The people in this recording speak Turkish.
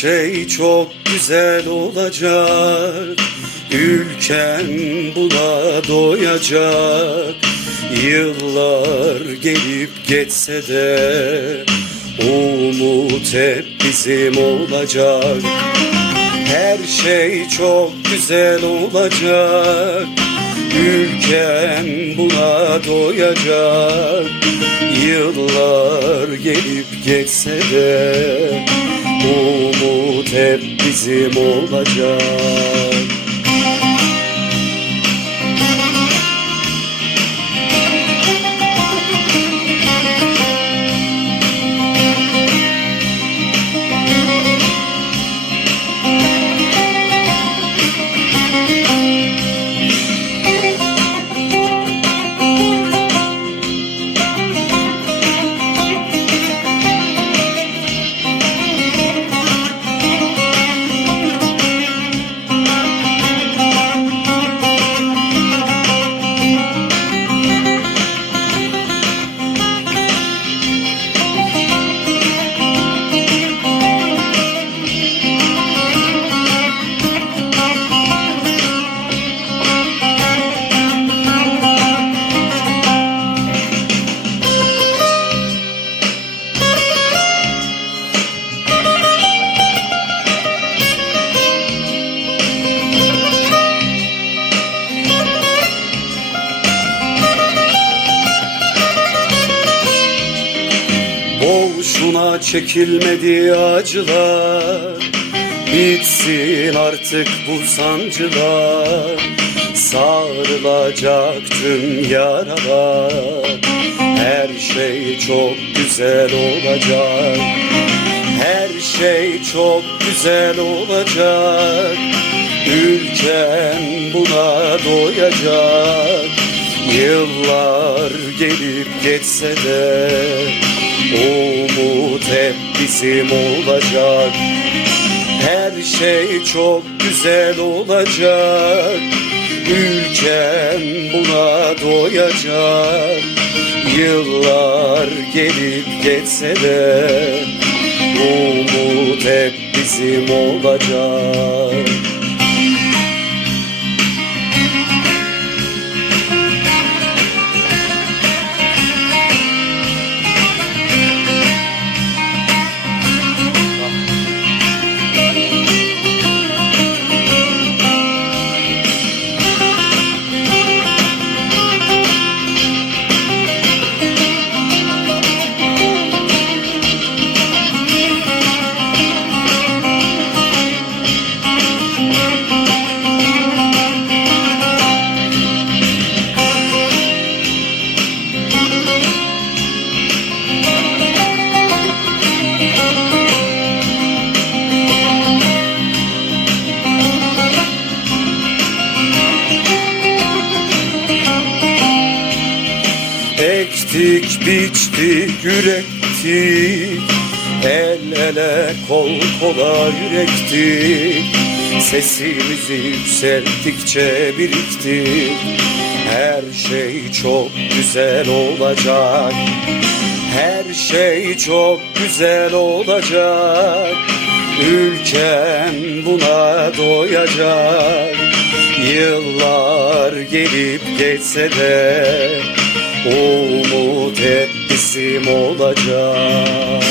şey çok güzel olacak. Ülken buna doyacak. Yıllar gelip geçse de Umut hep bizim olacak. Her şey çok güzel olacak. Ülken buna doyacak. Yıllar gelip geçse de Umut hep bizim olacak Boşuna çekilmedi acılar. Bitsin artık bu sancılar. Sarılacak tüm yaralar. Her şey çok güzel olacak. Her şey çok güzel olacak. Ülken buna doyacak. Yıllar gelip geçse de Umut hep bizim olacak. Her şey çok güzel olacak. Ülken buna doyacak. Yıllar gelip geçse de Umut hep bizim olacak Ektik, biçtik, ürettik. El ele, kol kola yürektik. Sesimizi yükselttikçe biriktik. Her şey çok güzel olacak. Her şey çok güzel olacak. Ülken buna doyacak. Yıllar gelip geçse de Umut hep bizim olacak